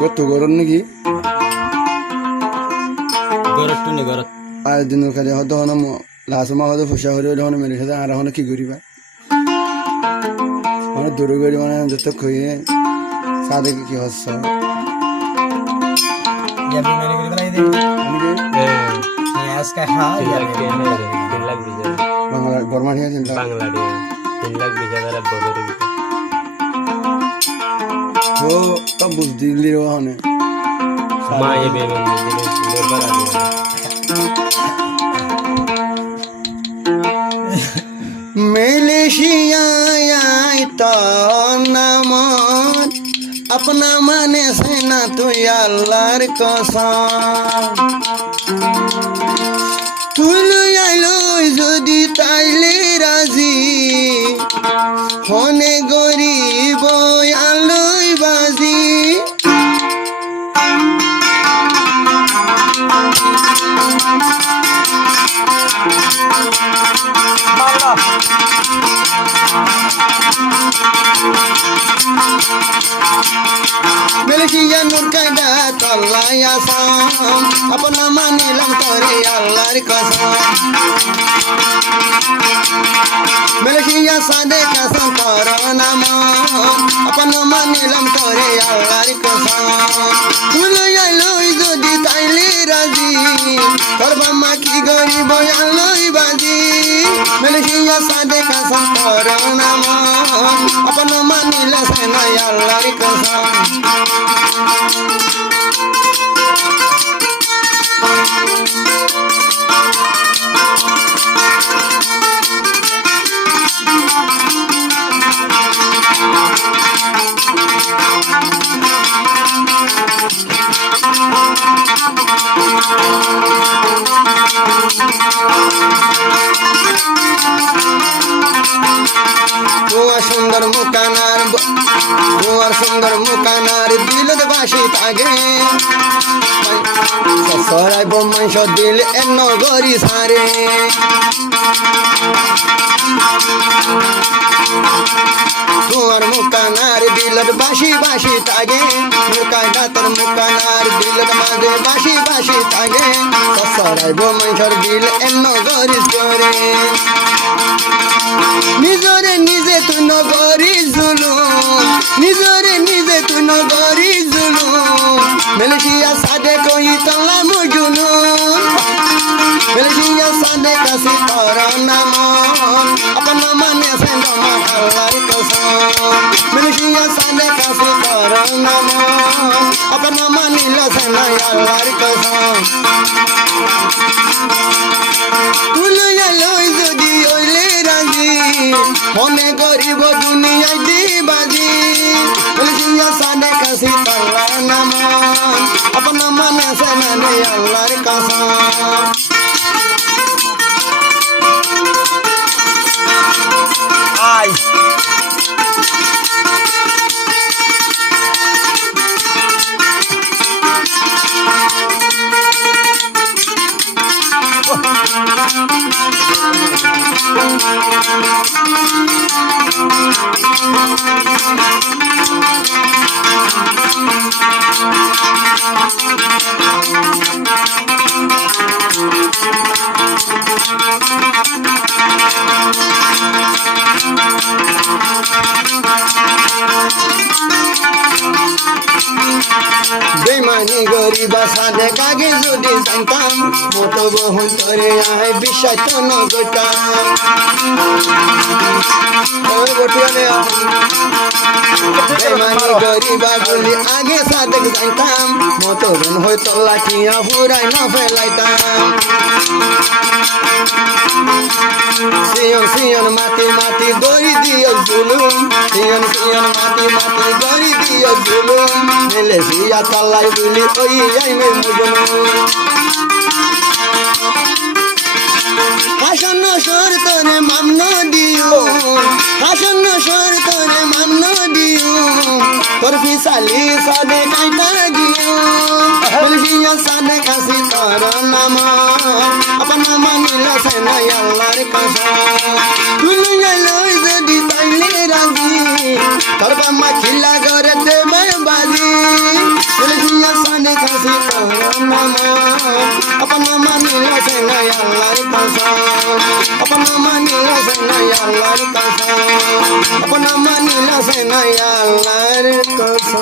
গত গরম নাকি আর দিন খালি হয়তো হন লাস্ট মা হয়তো ফুসা হলে হন মেরে সাথে আর হন কি করিবা মানে দূরে গড়ি মানে যত খুঁয়ে সাদে কি হস বাংলা গরমানি আছে বাংলা 3,20,000 वो तब बुझ दिल्ली रो हने मां ये बेबे बड़ा मलेशिया आई तो नामत अपना माने से ना तू अल्लाहर कसम তুলু আইলো যদি তাইলে রাজি হনে গরিব আলোই বাজি Malaysia nur kaida tallai asam apna manilam tore Allah kasam Malaysia sade kasam corona ma apna manilam tore Allah kasam tulai loi jodi taile raji korba ma ki garibo Allah baji Malaysia sade kasam corona ma apna manilam sena Allah kasam সুন্দর মুকানার দিলত বাসি তাগে সরাই বমাংস দিল এন্ন গরি সারে তোমার মুকানার দিলত বাসি বাসি তাগে মুকায় দাতর মুকানার দিলত মাঝে বাসি বাসি তাগে সরাই বমাংসর দিল এন্ন গরি সরে নিজরে নিজে তুই নগরি জুলুম নিজরে নিজে তুই নগরি জুলুম মেলেশিয়া সাদে কই তলা মুজুলুম মেলেশিয়া সাদে কাছে করোনা মন আপনা মানে সেন্দমা আল্লাহর কসম মেলেশিয়া সাদে কাছে করোনা মন আপনা মানিলা সেনা আল্লাহর কসম তুলয়া লই যদি ওইলে রাজি মনে করিব দুনিয়ায় দিবাজি বলিয়া সাদে কাছে পাল্লা নামান আপনা মানে সেনা আল্লাহর কসম আই বেমানি গরিবা সাদে কাগে যদি জানতাম মতো বহুল করে আয় বিশ্বাস তো নগতাম বেমানি গরিবা বলি আগে সাদে জানতাম মতো জন হয়তো লাঠিয়া পুরাই না ফেলাইতাম সিয়ন সিয়ন মাটি মাটি গড়ি দিও জুলুম সিয়ন সিয়ন মাটি মাটি গড়ি দিও জুলুম মেলেশিয়া তাল্লাই বলি ওই আইমে মুজনু হাসন সর তোরে মামন দিও হাসন সর তোরে মামন দিও বরফি সালি সাদে কাইটা গিয়া বলছিয়া সাদে কাশি তার নাম আপনা মানিল সেনাই আল্লাহর কসম দুনিয়া লই যদি পাইলে রাজি তোর বাম্মা খিলা করে দেবে বাজি বলছিয়া সাদে কাশি তার নাম আপনা মানিল সেনাই আল্লাহর কসম আপনা মানিল সেনাই আল্লাহর কসম আপনা মানিল সেনাই আল্লাহর কসম